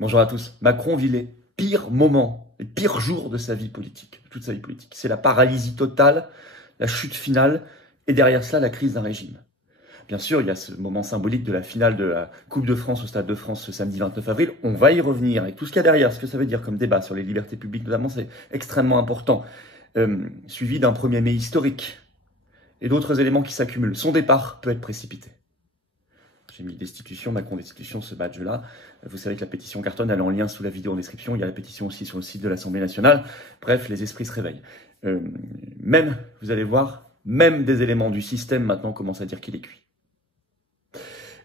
Bonjour à tous. Macron vit les pires moments, les pires jours de sa vie politique, de toute sa vie politique. C'est la paralysie totale, la chute finale, et derrière cela, la crise d'un régime. Bien sûr, il y a ce moment symbolique de la finale de la Coupe de France au Stade de France ce samedi 29 avril. On va y revenir avec tout ce qu'il y a derrière, ce que ça veut dire comme débat sur les libertés publiques notamment, c'est extrêmement important. Suivi d'un 1er mai historique et d'autres éléments qui s'accumulent. Son départ peut être précipité. J'ai mis destitution, Macron destitution, ce badge-là. Vous savez que la pétition cartonne, elle est en lien sous la vidéo en description. Il y a la pétition aussi sur le site de l'Assemblée nationale. Bref, les esprits se réveillent. Même, vous allez voir, même des éléments du système maintenant commencent à dire qu'il est cuit.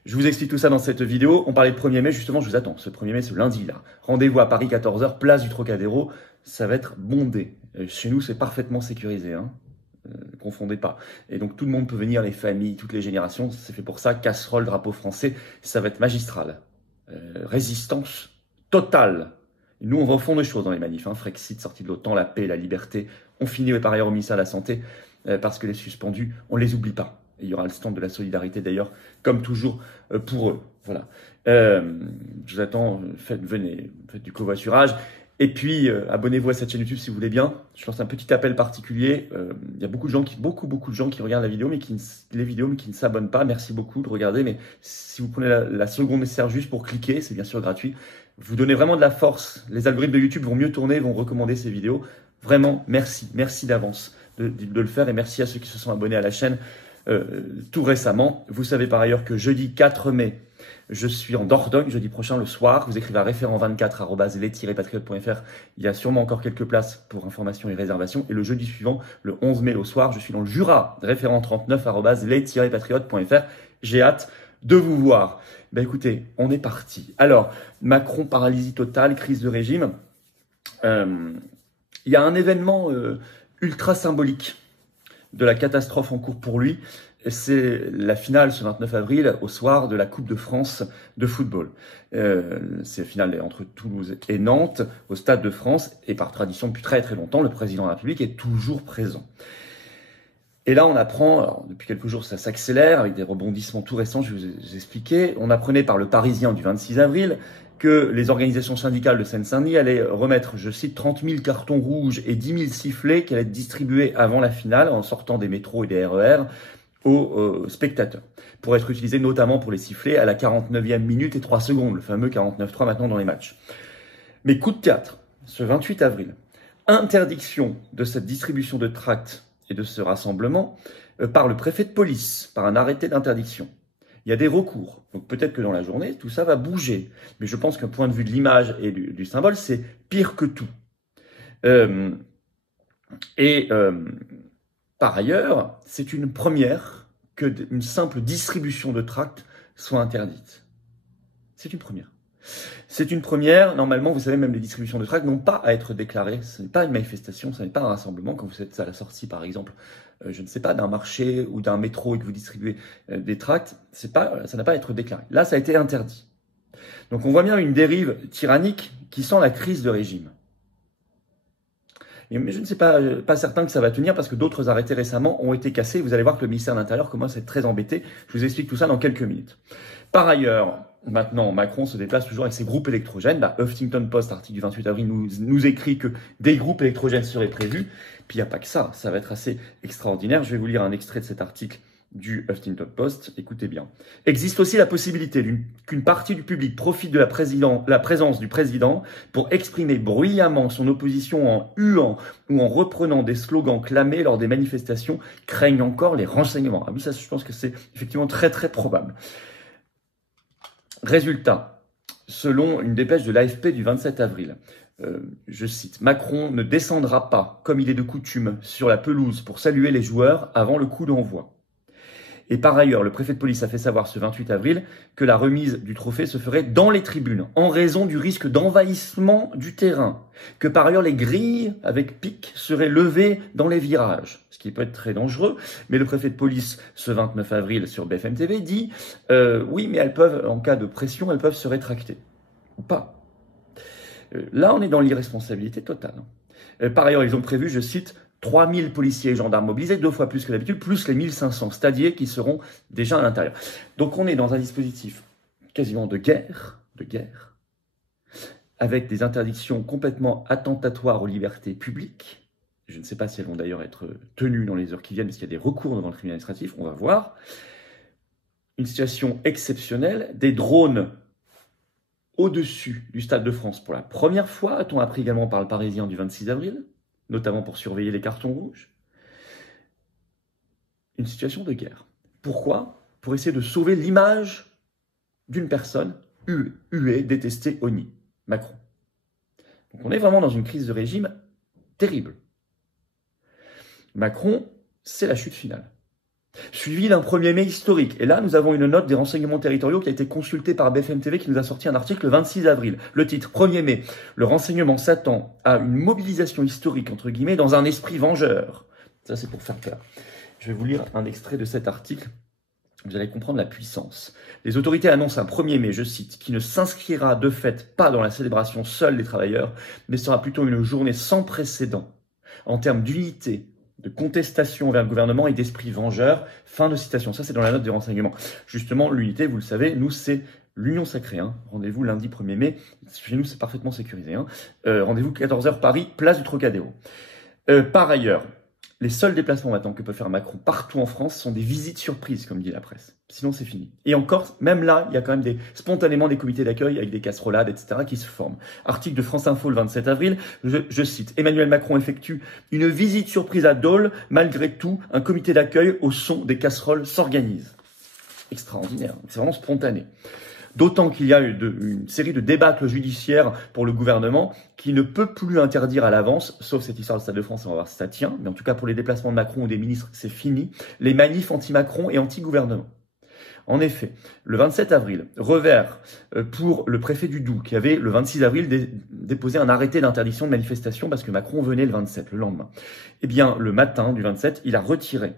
Je vous explique tout ça dans cette vidéo. On parlait de 1er mai, justement, je vous attends. Ce 1er mai, ce lundi, là. Rendez-vous à Paris, 14h, place du Trocadéro. Ça va être bondé. Chez nous, c'est parfaitement sécurisé, hein. Confondez pas. Et donc tout le monde peut venir, les familles, toutes les générations. C'est fait pour ça. Casserole, drapeau français, ça va être magistral. Résistance totale. Et nous, on va au fond des choses dans les manifs. Hein. Frexit, sortie de l'OTAN, la paix, la liberté. On finit par ailleurs au ministère de la Santé parce que les suspendus, on les oublie pas. Et il y aura le stand de la solidarité d'ailleurs, comme toujours pour eux. Voilà. Je vous attends. Venez, faites du covoiturage. Et puis, abonnez-vous à cette chaîne YouTube si vous voulez bien. Je lance un petit appel particulier. Il y a beaucoup de gens qui regardent la vidéo, mais qui ne s'abonnent pas. Merci beaucoup de regarder. Mais si vous prenez la seconde nécessaire juste pour cliquer, c'est bien sûr gratuit. Vous donnez vraiment de la force. Les algorithmes de YouTube vont mieux tourner, vont recommander ces vidéos. Vraiment, merci. Merci d'avance de le faire. Et merci à ceux qui se sont abonnés à la chaîne tout récemment. Vous savez par ailleurs que jeudi 4 mai, je suis en Dordogne, jeudi prochain, le soir. Vous écrivez à référent24@les-patriotes.fr. Il y a sûrement encore quelques places pour informations et réservations. Et le jeudi suivant, le 11 mai au soir, je suis dans le Jura, référent39@les-patriotes.fr. J'ai hâte de vous voir. Ben écoutez, on est parti. Alors, Macron, paralysie totale, crise de régime. Il y a un événement ultra symbolique de la catastrophe en cours pour lui. C'est la finale ce 29 avril au soir de la Coupe de France de football. C'est la finale entre Toulouse et Nantes au Stade de France et par tradition depuis très très longtemps, le président de la République est toujours présent. Et là on apprend, alors, depuis quelques jours ça s'accélère avec des rebondissements tout récents, je vais vous expliquer. On apprenait par le Parisien du 26 avril que les organisations syndicales de Seine-Saint-Denis allaient remettre, je cite, 30 000 cartons rouges et 10 000 sifflets qui allaient être distribués avant la finale en sortant des métros et des RER aux spectateurs, pour être utilisés notamment pour les sifflets à la 49e minute et 3 secondes, le fameux 49-3 maintenant dans les matchs. Mais coup de théâtre, ce 28 avril, interdiction de cette distribution de tracts et de ce rassemblement par le préfet de police, par un arrêté d'interdiction. Il y a des recours, donc peut-être que dans la journée, tout ça va bouger. Mais je pense qu'un point de vue de l'image et du symbole, c'est pire que tout. Par ailleurs, c'est une première qu'une simple distribution de tracts soit interdite. C'est une première. C'est une première. Normalement, vous savez, même les distributions de tracts n'ont pas à être déclarées. Ce n'est pas une manifestation, ce n'est pas un rassemblement. Quand vous êtes à la sortie, par exemple, je ne sais pas, d'un marché ou d'un métro et que vous distribuez des tracts, ça n'a pas à être déclaré. Là, ça a été interdit. Donc, on voit bien une dérive tyrannique qui sent la crise de régime. Mais je ne sais pas certain que ça va tenir parce que d'autres arrêtés récemment ont été cassés. Vous allez voir que le ministère de l'Intérieur commence à être très embêté. Je vous explique tout ça dans quelques minutes. Par ailleurs, maintenant, Macron se déplace toujours avec ses groupes électrogènes. La Huffington Post, article du 28 avril, nous écrit que des groupes électrogènes seraient prévus. Puis il n'y a pas que ça. Ça va être assez extraordinaire. Je vais vous lire un extrait de cet article du Huffington Post. Écoutez bien. Existe aussi la possibilité qu'une partie du public profite de la présence du président pour exprimer bruyamment son opposition en huant ou en reprenant des slogans clamés lors des manifestations, craignent encore les renseignements. Ah oui, ça, je pense que c'est effectivement très très probable. Résultat, selon une dépêche de l'AFP du 27 avril, je cite, Macron ne descendra pas, comme il est de coutume, sur la pelouse pour saluer les joueurs avant le coup d'envoi. Et par ailleurs, le préfet de police a fait savoir ce 28 avril que la remise du trophée se ferait dans les tribunes, en raison du risque d'envahissement du terrain. Que par ailleurs, les grilles avec pic seraient levées dans les virages, ce qui peut être très dangereux. Mais le préfet de police, ce 29 avril sur BFM TV, dit oui, mais elles peuvent, en cas de pression, elles peuvent se rétracter. Ou pas. Là, on est dans l'irresponsabilité totale. Par ailleurs, ils ont prévu, je cite, 3000 policiers et gendarmes mobilisés, 2 fois plus que d'habitude, plus les 1500 stadiers qui seront déjà à l'intérieur. Donc on est dans un dispositif quasiment de guerre, avec des interdictions complètement attentatoires aux libertés publiques. Je ne sais pas si elles vont d'ailleurs être tenues dans les heures qui viennent, parce qu'il y a des recours devant le tribunal administratif, on va voir. Une situation exceptionnelle, des drones au-dessus du Stade de France pour la première fois, a-t-on appris également par le Parisien du 26 avril, notamment pour surveiller les cartons rouges. Une situation de guerre. Pourquoi? Pour essayer de sauver l'image d'une personne huée, détestée, honnie, Macron. Donc on est vraiment dans une crise de régime terrible. Macron, c'est la chute finale. Suivi d'un 1er mai historique. Et là, nous avons une note des renseignements territoriaux qui a été consultée par BFM TV qui nous a sorti un article le 26 avril. Le titre, 1er mai, le renseignement s'attend à une mobilisation historique, entre guillemets, dans un esprit vengeur. Ça, c'est pour faire peur. Je vais vous lire un extrait de cet article. Vous allez comprendre la puissance. Les autorités annoncent un 1er mai, je cite, qui ne s'inscrira de fait pas dans la célébration seule des travailleurs, mais sera plutôt une journée sans précédent en termes d'unité, de contestation vers le gouvernement et d'esprit vengeur. Fin de citation. Ça, c'est dans la note des renseignements. Justement, l'unité, vous le savez, nous, c'est l'union sacrée. Hein. Rendez-vous lundi 1er mai. Chez nous, c'est parfaitement sécurisé. Hein. Rendez-vous 14h Paris, place du Trocadéro. Par ailleurs, les seuls déplacements maintenant que peut faire Macron partout en France sont des visites surprises, comme dit la presse. Sinon, c'est fini. Et encore, même là, il y a quand même spontanément des comités d'accueil avec des casserolades, etc., qui se forment. Article de France Info le 27 avril, je cite, Emmanuel Macron effectue une visite surprise à Dole. Malgré tout, un comité d'accueil au son des casseroles s'organise. Extraordinaire. C'est vraiment spontané. D'autant qu'il y a une série de débâcles judiciaires pour le gouvernement qui ne peut plus interdire à l'avance, sauf cette histoire de Stade de France, on va voir si ça tient, mais en tout cas pour les déplacements de Macron ou des ministres, c'est fini, les manifs anti-Macron et anti-gouvernement. En effet, le 27 avril, revers pour le préfet du Doubs, qui avait le 26 avril déposé un arrêté d'interdiction de manifestation parce que Macron venait le 27, le lendemain. Eh bien, le matin du 27, il a retiré,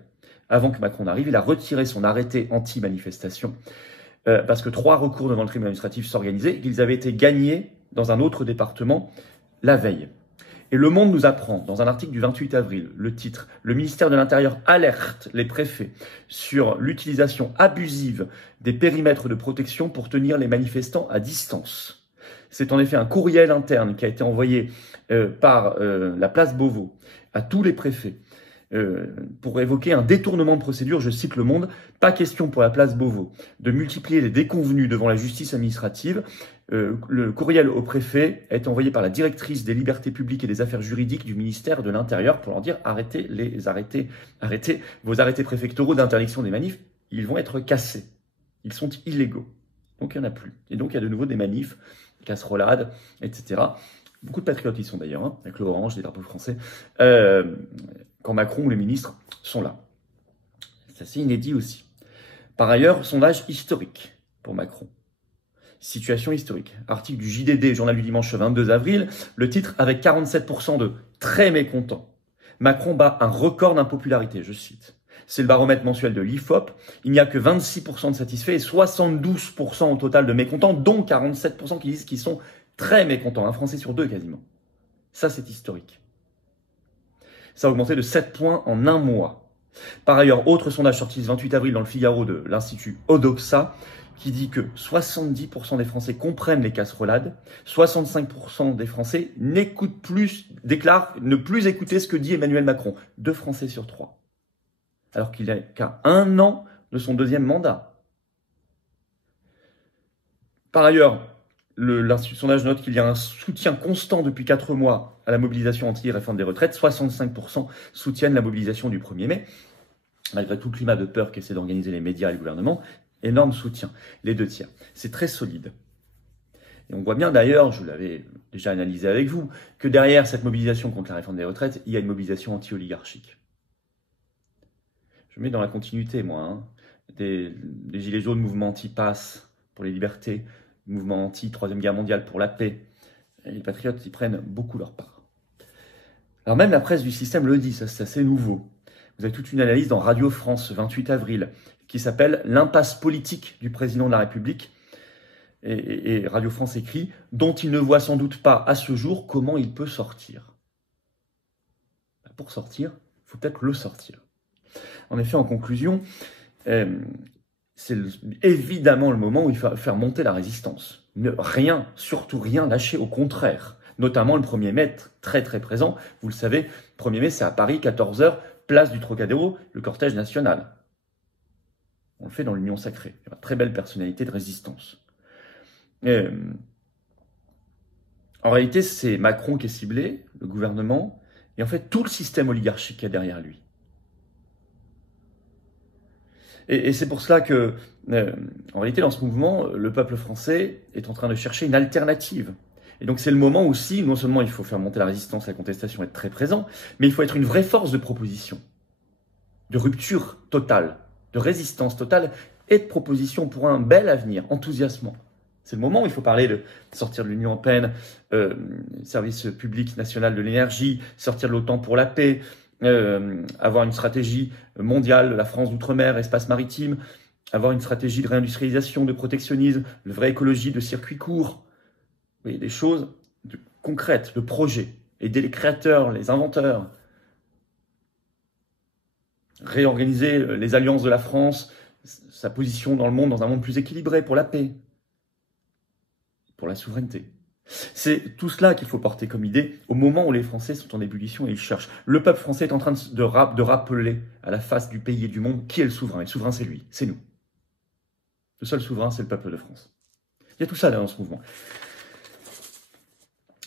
avant que Macron n'arrive, il a retiré son arrêté anti-manifestation parce que 3 recours devant le tribunal administratif s'organisaient et qu'ils avaient été gagnés dans un autre département la veille. Et Le Monde nous apprend, dans un article du 28 avril, le titre « Le ministère de l'Intérieur alerte les préfets sur l'utilisation abusive des périmètres de protection pour tenir les manifestants à distance ». C'est en effet un courriel interne qui a été envoyé par la place Beauvau à tous les préfets pour évoquer un détournement de procédure, je cite Le Monde, pas question pour la place Beauvau de multiplier les déconvenus devant la justice administrative. Le courriel au préfet est envoyé par la directrice des libertés publiques et des affaires juridiques du ministère de l'Intérieur pour leur dire arrêtez vos arrêtés préfectoraux d'interdiction des manifs, ils vont être cassés, ils sont illégaux. Donc il n'y en a plus. Et donc il y a de nouveau des manifs, casserolades, etc. Beaucoup de patriotes y sont d'ailleurs, hein, avec le orange, les drapeaux français. Quand Macron ou les ministres sont là. C'est assez inédit aussi. Par ailleurs, sondage historique pour Macron. Situation historique. Article du JDD, journal du dimanche 22 avril, le titre avec 47% de très mécontents. Macron bat un record d'impopularité, je cite. C'est le baromètre mensuel de l'IFOP. Il n'y a que 26% de satisfaits et 72% au total de mécontents, dont 47% qui disent qu'ils sont très mécontents. Un Français sur 2 quasiment. Ça, c'est historique. Ça a augmenté de 7 points en un mois. Par ailleurs, autre sondage sorti ce 28 avril dans le Figaro de l'Institut Odoxa, qui dit que 70% des Français comprennent les casserolades, 65% des Français déclarent ne plus écouter ce que dit Emmanuel Macron. 2 Français sur 3. Alors qu'il n'est qu'à 1 an de son 2e mandat. Par ailleurs, l'Institut Sondage note qu'il y a un soutien constant depuis 4 mois à la mobilisation anti-réforme des retraites. 65% soutiennent la mobilisation du 1er mai. Malgré tout le climat de peur qu'essaient d'organiser les médias et le gouvernement, énorme soutien, les 2 tiers. C'est très solide. Et on voit bien d'ailleurs, je l'avais déjà analysé avec vous, que derrière cette mobilisation contre la réforme des retraites, il y a une mobilisation anti-oligarchique. Je mets dans la continuité, moi, hein, des gilets jaunes, mouvement anti-pass pour les libertés, mouvement anti-Troisième Guerre mondiale pour la paix. Et les patriotes y prennent beaucoup leur part. Alors même la presse du système le dit, ça c'est assez nouveau. Vous avez toute une analyse dans Radio France, 28 avril, qui s'appelle « L'impasse politique du président de la République ». Et Radio France écrit « Dont il ne voit sans doute pas à ce jour comment il peut sortir ». Pour sortir, il faut peut-être le sortir. En effet, en conclusion, c'est évidemment le moment où il faut faire monter la résistance. Ne rien, surtout rien lâcher, au contraire. Notamment le 1er mai, très très présent. Vous le savez, 1er mai, c'est à Paris, 14 h, place du Trocadéro, le cortège national. On le fait dans l'Union Sacrée. Il y a une très belle personnalité de résistance. En réalité, c'est Macron qui est ciblé, le gouvernement, et en fait tout le système oligarchique qui est derrière lui. Et c'est pour cela que, en réalité, dans ce mouvement, le peuple français est en train de chercher une alternative. Et donc c'est le moment aussi, non seulement il faut faire monter la résistance, la contestation, être très présent, mais il faut être une vraie force de proposition, de rupture totale, de résistance totale et de proposition pour un bel avenir, enthousiasmant. C'est le moment où il faut parler de sortir de l'Union européenne, service public national de l'énergie, sortir de l'OTAN pour la paix, avoir une stratégie mondiale, la France d'outre-mer, espace maritime, avoir une stratégie de réindustrialisation, de protectionnisme, de vraie écologie, de circuits courts. Vous voyez, des choses concrètes, de projets, aider les créateurs, les inventeurs, réorganiser les alliances de la France, sa position dans le monde, dans un monde plus équilibré pour la paix, pour la souveraineté. C'est tout cela qu'il faut porter comme idée au moment où les Français sont en ébullition et ils cherchent. Le peuple français est en train de rappeler à la face du pays et du monde qui est le souverain. Et le souverain, c'est lui, c'est nous. Le seul souverain, c'est le peuple de France. Il y a tout ça là dans ce mouvement.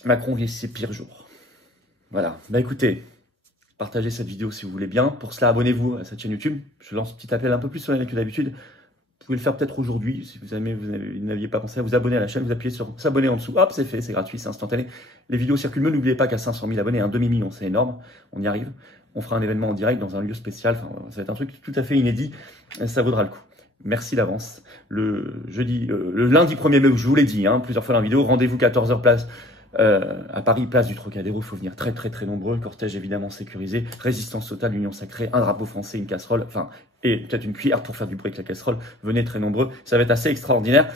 Macron vit ses pires jours. Voilà. Bah écoutez, partagez cette vidéo si vous voulez bien. Pour cela, abonnez-vous à cette chaîne YouTube. Je lance un petit appel un peu plus solennel que d'habitude. Vous pouvez le faire peut-être aujourd'hui, si vous n'aviez pas pensé à vous abonner à la chaîne, vous appuyez sur s'abonner en dessous, hop, c'est fait, c'est gratuit, c'est instantané. Les vidéos circulent mieux, n'oubliez pas qu'à 500 000 abonnés, un demi-million, c'est énorme, on y arrive. On fera un événement en direct dans un lieu spécial, enfin, ça va être un truc tout à fait inédit, ça vaudra le coup. Merci d'avance. Le lundi 1er mai, je vous l'ai dit, plusieurs fois dans la vidéo, rendez-vous 14 h place à Paris, place du Trocadéro, il faut venir très très très nombreux, cortège évidemment sécurisé, résistance totale, union sacrée, un drapeau français, une casserole, enfin, et peut-être une cuillère pour faire du bruit avec la casserole, venez très nombreux, ça va être assez extraordinaire.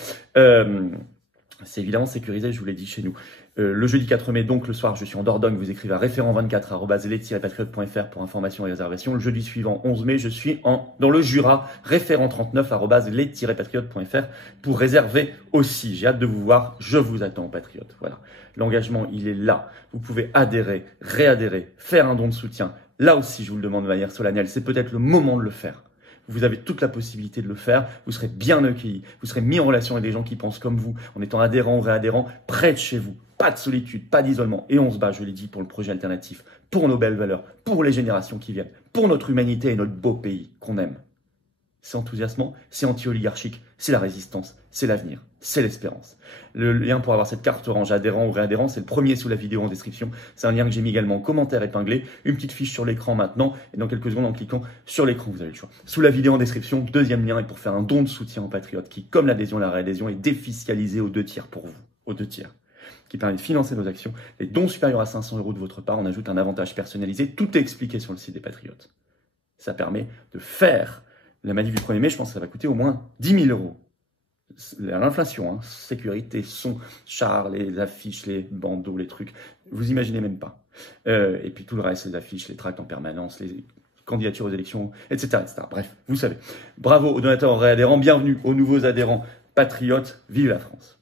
C'est évidemment sécurisé, je vous l'ai dit chez nous. Le jeudi 4 mai, donc le soir, je suis en Dordogne, vous écrivez à référent24@les-patriotes.fr pour information et réservation. Le jeudi suivant, 11 mai, je suis dans le Jura, référent39@les-patriotes.fr pour réserver aussi. J'ai hâte de vous voir, je vous attends, patriotes. Voilà, l'engagement, il est là. Vous pouvez adhérer, réadhérer, faire un don de soutien. Là aussi, je vous le demande de manière solennelle, c'est peut-être le moment de le faire. Vous avez toute la possibilité de le faire, vous serez bien accueillis, vous serez mis en relation avec des gens qui pensent comme vous, en étant adhérent ou réadhérent, près de chez vous. Pas de solitude, pas d'isolement. Et on se bat, je l'ai dit, pour le projet alternatif, pour nos belles valeurs, pour les générations qui viennent, pour notre humanité et notre beau pays qu'on aime. C'est enthousiasmant, c'est anti-oligarchique, c'est la résistance, c'est l'avenir, c'est l'espérance. Le lien pour avoir cette carte orange adhérent ou réadhérent, c'est le premier sous la vidéo en description. C'est un lien que j'ai mis également en commentaire épinglé, une petite fiche sur l'écran maintenant, et dans quelques secondes en cliquant sur l'écran, vous avez le choix. Sous la vidéo en description, deuxième lien est pour faire un don de soutien aux patriotes qui, comme l'adhésion et la réadhésion, est défiscalisé aux 2 tiers pour vous, aux 2 tiers. Qui permet de financer nos actions. Les dons supérieurs à 500 € de votre part, on ajoute un avantage personnalisé. Tout est expliqué sur le site des Patriotes. Ça permet de faire la manif du 1er mai, je pense que ça va coûter au moins 10 000 €. À l'inflation, sécurité, son, chars, les affiches, les bandeaux, les trucs, vous imaginez même pas. Et puis tout le reste, les affiches, les tracts en permanence, les candidatures aux élections, etc., etc. Bref, vous savez. Bravo aux donateurs, aux réadhérents, bienvenue aux nouveaux adhérents patriotes, vive la France.